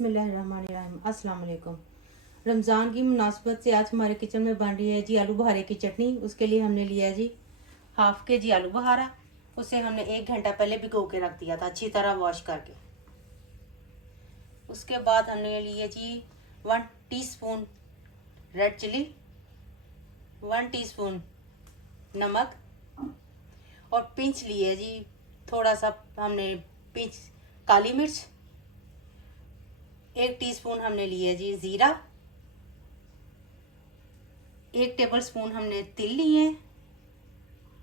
बिस्मिल्लाहिर्रहमानिर्रहीम। अस्सलाम वालेकुम। रमज़ान की मुनासबत से आज हमारे किचन में बन रही है जी आलू बहारे की चटनी। उसके लिए हमने लिया है जी हाफ के जी आलू बहारा। उसे हमने 1 घंटा पहले भिगो के रख दिया था अच्छी तरह वॉश करके। उसके बाद हमने लिए जी 1 टीस्पून रेड चिली, 1 टीस्पून नमक और पिंच लिए जी थोड़ा सा हमने पिंच काली मिर्च, 1 टीस्पून हमने लिए जी ज़ीरा, 1 टेबलस्पून हमने तिल लिए।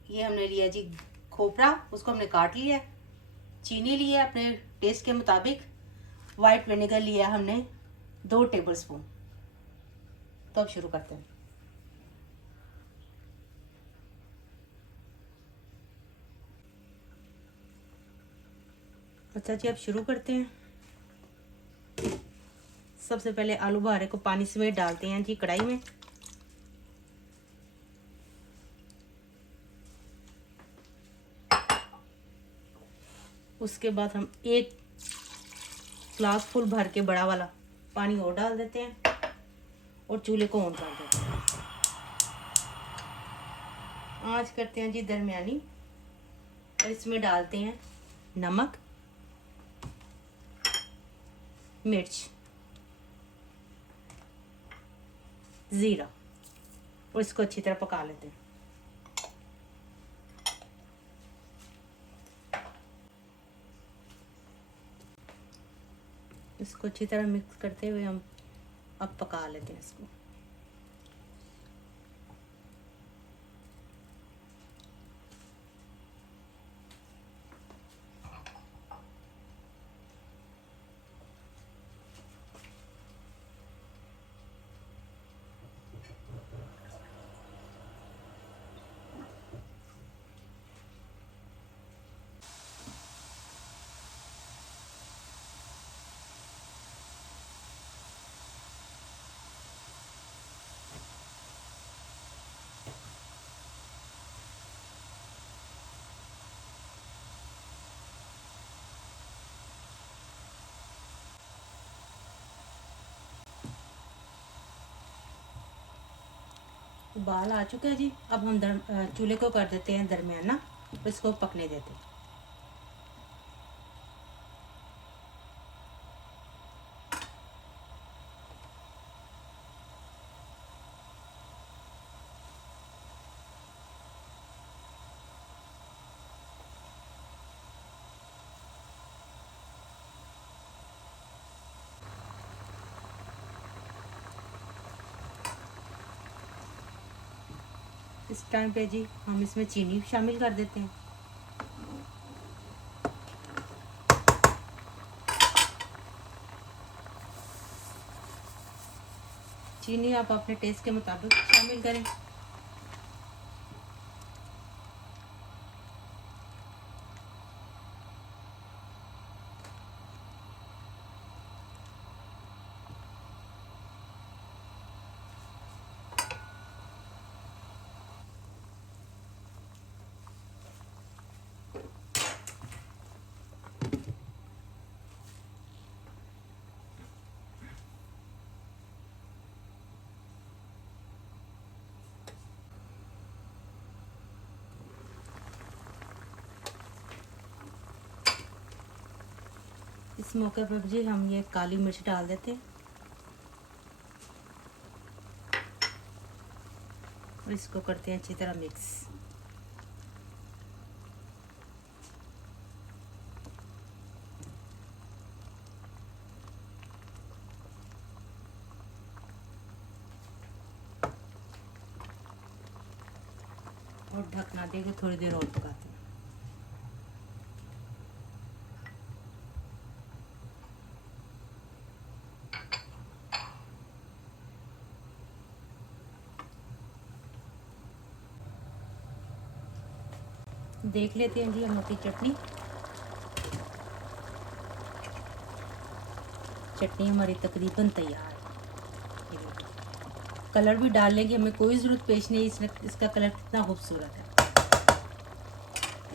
ये हमने लिया जी खोपरा, उसको हमने काट लिया। चीनी लिया अपने टेस्ट के मुताबिक। वाइट विनेगर लिया हमने 2 टेबलस्पून। तो अब शुरू करते हैं। अच्छा जी, अब शुरू करते हैं। सबसे पहले आलू बहारे को पानी समेत डालते हैं जी कढ़ाई में। उसके बाद हम 1 ग्लास फुल भर के बड़ा वाला पानी और डाल देते हैं और चूल्हे को ऑन कर देते हैं। आंच करते हैं जी दरमियानी और इसमें डालते हैं नमक, मिर्च, ज़ीरा और इसको अच्छी तरह पका लेते हैं। इसको अच्छी तरह मिक्स करते हुए हम अब पका लेते हैं इसको। उबाल आ चुका है जी। अब हम चूल्हे को कर देते हैं दरमियाना, इसको पकने देते हैं। इस टाइम पे जी हम इसमें चीनी शामिल कर देते हैं। चीनी आप अपने टेस्ट के मुताबिक शामिल करें। इस मौके पर जी हम ये काली मिर्च डाल देते हैं और इसको करते हैं अच्छी तरह मिक्स। और ढकना देके थोड़ी देर और पकाते हैं। देख लेते हैं जी हमारी चटनी हमारी तकरीबन तैयार है। कलर भी डाल लेंगे, हमें कोई ज़रूरत पेश नहीं। इसका कलर कितना खूबसूरत है।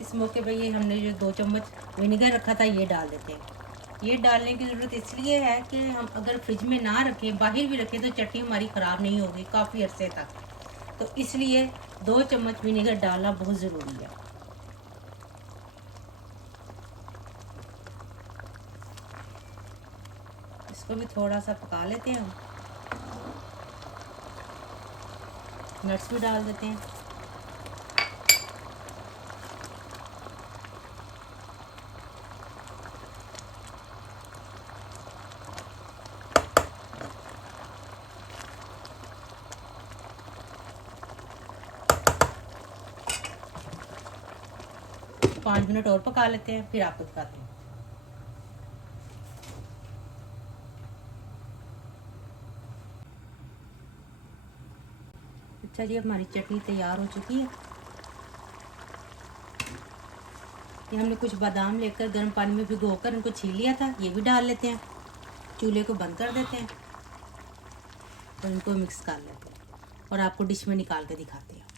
इस मौके पे ये हमने जो 2 चम्मच विनेगर रखा था ये डाल देते हैं। ये डालने की ज़रूरत इसलिए है कि हम अगर फ्रिज में ना रखें, बाहर भी रखें, तो चटनी हमारी ख़राब नहीं होगी काफ़ी अरसे तक। तो इसलिए 2 चम्मच विनेगर डालना बहुत ज़रूरी है। इसको भी थोड़ा सा पका लेते हैं, हम नट्स भी डाल देते हैं। पाँच मिनट और पका लेते हैं, फिर आपको दिखाते हैं। अच्छा जी, हमारी चटनी तैयार हो चुकी है। ये हमने कुछ बादाम लेकर गर्म पानी में भिगोकर उनको छील लिया था, ये भी डाल लेते हैं। चूल्हे को बंद कर देते हैं और इनको मिक्स कर लेते हैं और आपको डिश में निकाल के दिखाते हैं।